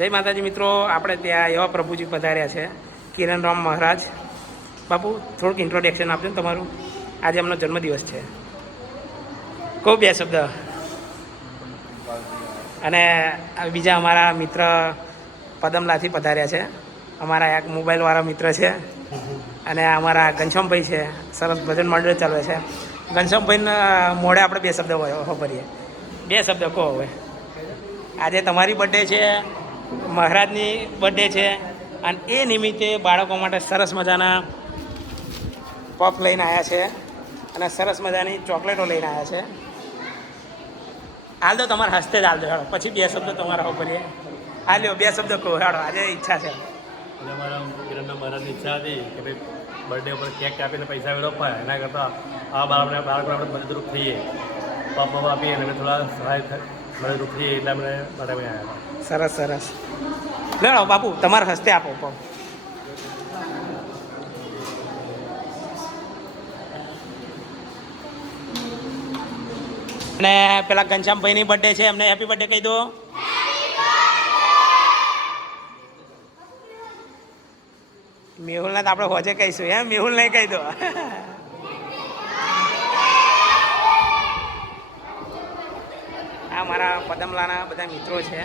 જય માતાજી મિત્રો, આપણે ત્યાં એવા પ્રભુજી પધાર્યા છે, કિરણરામ મહારાજ. બાપુ થોડુંક ઇન્ટ્રોડક્શન આપજો ને તમારું. આજે એમનો જન્મદિવસ છે, કહો બે શબ્દ. અને બીજા અમારા મિત્ર પદમલાથી પધાર્યા છે, અમારા એક મોબાઈલવાળા મિત્ર છે. અને અમારા ઘનશ્યામભાઈ છે, સરસ ભજન મંડળ ચાલે છે. ઘનશ્યામભાઈના મોઢે આપણે બે શબ્દ વાપરીએ. બે શબ્દ કહો હવે. આજે તમારી બર્થડે છે, મહારાજની બર્થડે છે, અને એ નિમિત્તે બાળકો માટે સરસ મજાના પફ લઈને આવ્યા છે અને સરસ મજાની ચોકલેટો લઈને આવ્યા છે. હાલ દો, તમારા હસ્તે જ હાલ દો. હેડો, પછી બે શબ્દ તમારા વાપરીએ. હા લ્યો, બે શબ્દ કહો. હેડો, આજે ઈચ્છા છે. અમારા કિરણના મહારાજની ઈચ્છા હતી કે ભાઈ બર્થડે ઉપર કેક કાપીને પૈસા વેડફાય, એના કરતાં આ બાળકોને આપણે મદદરૂપ થઈએ, પપ આપીએ અને થોડા સહાય મદદરૂપ થઈએ, એટલે આપણે માટે આવ્યા હતા. સરસ સરસ. લેડો બાપુ, તમારા હસ્તે આપો પપ. અને પેલા ઘનશ્યામભાઈની બર્થડે છે, એમને હેપી બર્થડે કહી દો. મેહુલને તો આપણે હોજે કહીશું, એમ મેહુલ નહીં કહી દો. આ મારા પદમલાના બધા મિત્રો છે.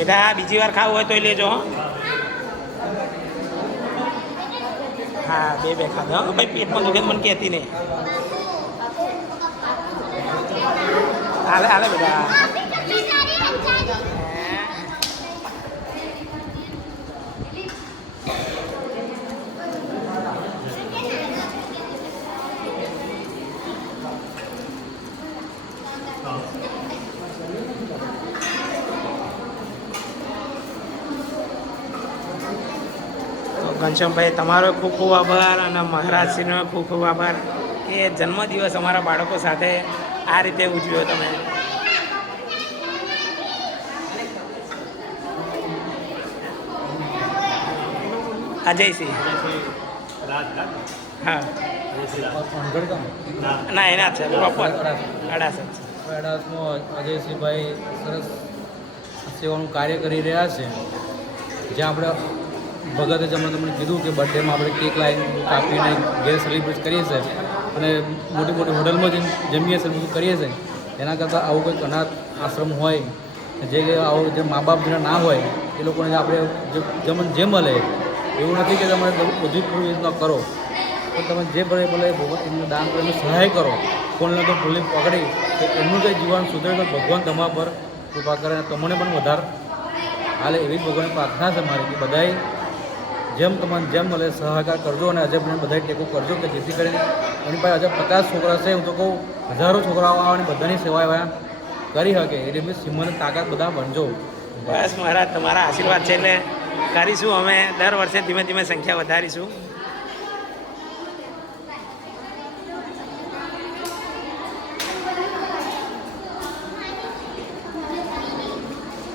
બેટા, બીજી વાર ખાવું હોય તો લેજો. હા, બે ખાધો. ભાઈ પેટમાં દુખે મને કહેતી નહીં. હાલે હાલે બેટા. ઘનશ્યામભાઈ, તમારો ખૂબ ખૂબ આભાર, અને મહારાજશ્રીનો ખૂબ ખૂબ આભાર કે જન્મદિવસ અમારા બાળકો સાથે આ રીતે ઉજવ્યો તમે. અજયસિંહ. હા, ના એના છે પ્રોપર અડાસર. અજયસિંહભાઈ સરસ સેવાનું કાર્ય કરી રહ્યા છે. જ્યાં આપણે ભગતે જ તમને કીધું કે બર્થડેમાં આપણે કેક લાવીને કાપીને ઘેર સેલિબ્રેટ કરીએ છીએ અને મોટી મોટી હોટલમાં જમીએ છીએ, બધું કરીએ છીએ. એના કરતાં આવું કંઈક અનાથ આશ્રમ હોય, જે આવું જે મા બાપ જેના ના હોય એ લોકોને આપણે જે મળે એવું નથી કે તમે બધી રીતના કરો, પણ તમે જે ભલે એમને દાન કરીને સહાય કરો. કોઈને તો ભૂલી પકડી કે એમનું કંઈ જીવન સુધરે તો ભગવાન તમારા પર કૃપા કરે અને તમને પણ વધારે હાલે એવી જ ભગવાનની પ્રાર્થના છે મારી કે બધાએ જેમ તમારે જેમ મળે સહકાર કરજો અને આજે પણ બધાએ ટેકો કરજો કે જેથી કરીને એની પાસે આજે 50 છોકરા છે, હું તો કહું હજારો છોકરાઓ આવવાની બધાની સેવા એવા કરી શકે એટલે બી સિંહોની તાકાત બધા બનજો. બસ મહારાજ, તમારા આશીર્વાદ છે એટલે કરીશું. અમે દર વર્ષે ધીમે ધીમે સંખ્યા વધારીશું.